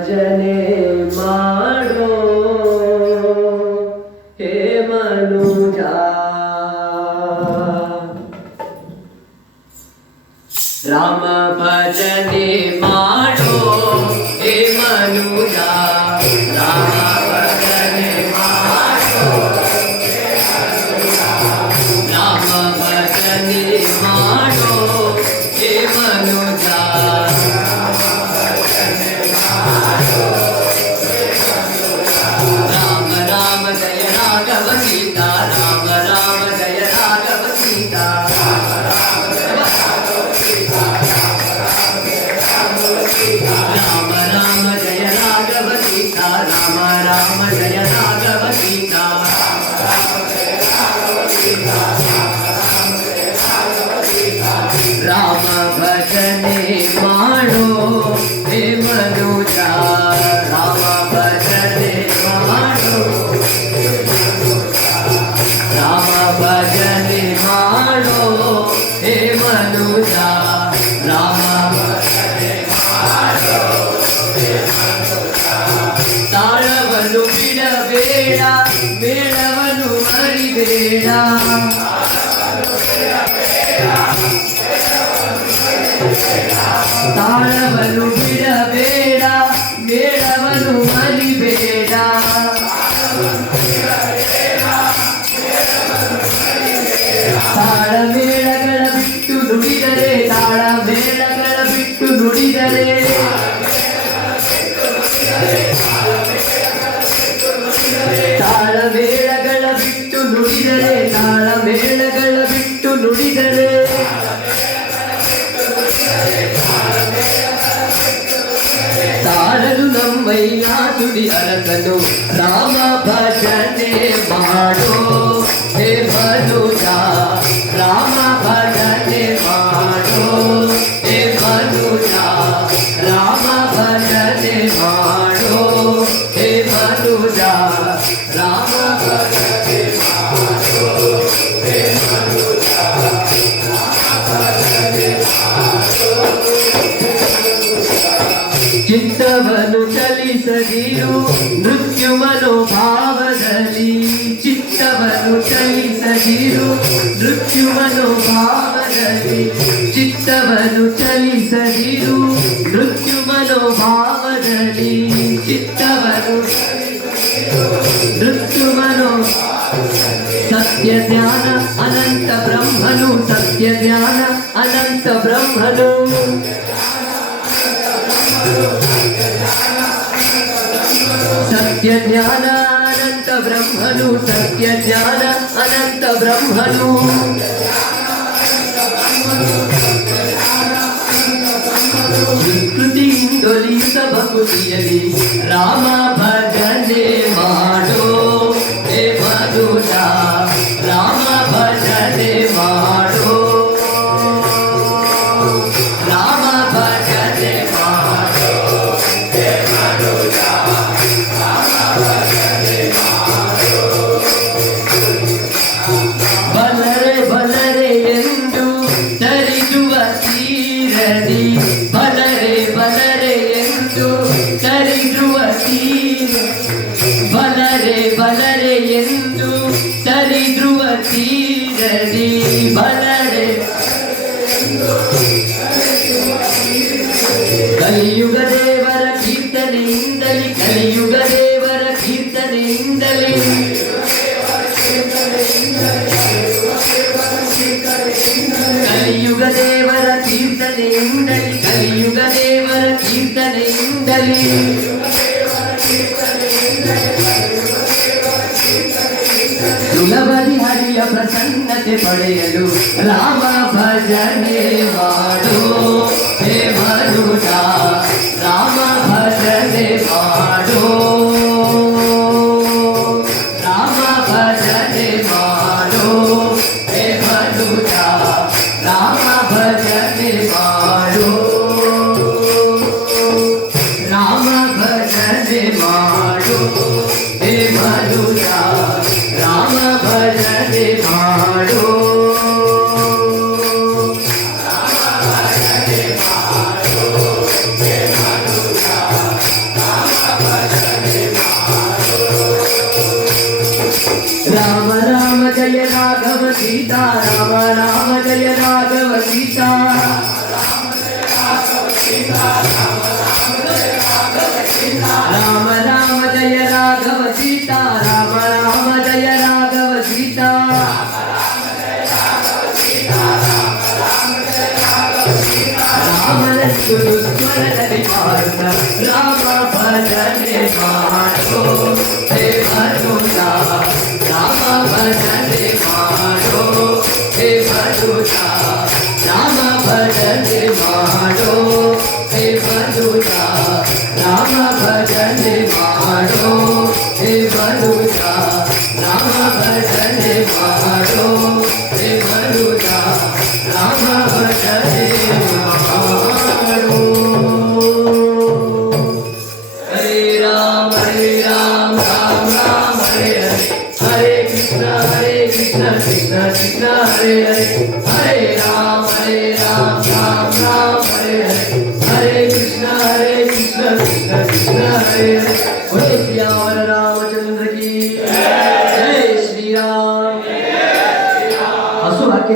ಭಜನೆ ಮಾಡೋ ಹೇ ಮನುಜ ರಾಮ ಭಜನೆ ಮಾಡೋ ಹೇ ಮನುಜ ರಾಮ ಭಜನೆ ಮಾಡೋ ರಾಮ ಭಜನೆ ಮಾಡೋ ಹೇ ಮನುಜ ರಾಮ ರಾಮ ಜಯ ರಾಘವ ಸೀತಾ ರಾಮ ರಾಮ ಜಯ ರಾಘವ ಸೀತಾ ರಾಮ ರಾಮ ಜಯ ರಾಘವ ಸೀತಾ ರಾಮ ರಾಮ ಜಯ ರಾಘವ ಸೀತಾ ರಾಮ ಭಜನೆ ಮಾಡೋ ಹೇ ಮನುಜ ರಾಮ ಭಜನೆ ಮಾಡೋ ರಾಮ ಭಜನೆ ಮಾಡೋ ಹೇ ಮನುಜ ರಾಮ ಭಜನೆ ಮಾಡೋ ತಾಳವನ್ನು ಬಿಡಬೇಡ ಮೇಳವನ್ನು ಮರಿಬೇಡ ತಾಳವನ್ನು ಬಿಡಬೇಡ ಮೇಳವನ್ನು ಮರಿಬೇಡ ತಾಳ ಮೇಳಗಳ ಬಿಟ್ಟು ನುಡಿದರೆ ತಾಳ ಮೇಳಗಳ ಬಿಟ್ಟು ನುಡಿದರೆ ತಾಳ ಮೇಳಗಳ ಬಿಟ್ಟು ನುಡಿದರೆ ತಾಳ ಮೇಳಗಳ ಬಿಟ್ಟು ನುಡಿದರೆ ತಾಳಲು ನಮ್ಮಯ್ಯ ತುದಿ ಅರಸನು ರಾಮ ಭಜನೆ ಮಾಡೋ ಹೇ ಮನುಜ ರಾಮ ಭಜನೆ ಮಾಡೋ ಹೇ ಮನುಜ ರಾಮ ಭಜನೆ ಮಾಡೋ ಹೇ ಮನುಜ ರಾಮ ಭಜನೆ ಮಾಡೋ ಹೇ ಮನುಜ ರಾಮ ಭಜನೆ ಮಾಡೋ ಚಿತ್ತವನ್ನು ಚಲಿಸದಿರು ಮೃತ್ಯು ಮನೋಭಾವದಲ್ಲಿ ಚಿತ್ತವನ್ನು ಚಲಿಸದಿರು ಮೃತ್ಯು ಮನೋಭಾವದಲ್ಲಿ ಚಿತ್ತವನ್ನು ಚಲಿಸದಿರು ಮೃತ್ಯು ಮನೋಭಾವದಲ್ಲಿ ಚಿತ್ತವನ್ನು ಮೃತ್ಯು ಮನೋ ಸತ್ಯ ಜ್ಞಾನ ಅನಂತ ಬ್ರಹ್ಮನು ಸತ್ಯ ಜ್ಞಾನ ಅನಂತ ಬ್ರಹ್ಮನು ಸತ್ಯ ಜ್ಞಾನ ಅನಂತ ಬ್ರಹ್ಮನು ಸತ್ಯ ಜ್ಞಾನ ಅನಂತ ಬ್ರಹ್ಮನು ವಿಕೃತಿಯಿಂದೊಲಿಯುತ್ತ ಭಕುತಿಯಲಿ ರಾಮ ಭಜನೆ ಮಾಡೋ ಹೇ ಮನುಜ ರಾಮ ಭಜನೆ ಮಾಡೋ ರಾಮ ಭಜನೆ ಮಾಡೋ ಹೇ ಮನುಜ ಬಲರೆ ಬಲರೆ ಎಂದು ತರಿದುವ ತೀರದಿ ಬಲರೆ ಬಲರೆ ಎಂದು ತರಿದುವ ತೀರ ಬಲರೆ ಬಲರೆ ಎಂದು ತರಿದುವ ತೀರದಿ ಬಲರೆ ಕಲಿಯುಗ ದೇವರ ಕೀರ್ತನೆಯಿಂದಲೇ ಕಲಿಯುಗ ದೇವರ ಕೀರ್ತನೆಯಿಂದಲೇ ಕಲಿಯುಗ ದೇವರ ಕೀರ್ತನೆಯಿಂದಲೇ ಕಲಿಯುಗ ದೇವರ ಕೀರ್ತನೆಯಿಂದಲೇ ಸುಲಭದಿ ಹರಿಯ ಪ್ರಸನ್ನತೆ ಪಡೆಯಲು ರಾಮ ಭಜನೆ ಮಾಡೋ ಹೇ ಮನುಜ ರಾಮ ಭಜನೆ ಮಾಡೋ ರಾಮ ಭಜನೆ ಮಾಡೋ ಹೇ ಮನುಜ ರಾಮ ಭಜನೆ ಮಾಡೋ ರಾಮ ಭಜನೆ ಮಾಡೋ ಹೇ ಮನುಜ ರಾಮ ಭಜನೆ ಮಾಡೋ ರಾಮ ಭಜನೆ राम राम जय राघव सीता राम राम जय राघव सीता राम लक्ष्मण भारुण राम भजने मारो हे भरुता राम भजने मारो हे भरुता राम भजने मारो हे भरुता राम भजने मारो हे भरुता राम भजने मारो हे भरुता राम भजने मारो हरे राम राम राम हरे हरे कृष्ण कृष्ण कृष्ण हरे हरे हरे राम राम राम हरे हरे कृष्ण कृष्ण कृष्ण हरे हरे बोले सियावर रामचंद्र की जय श्री राम हसू हाके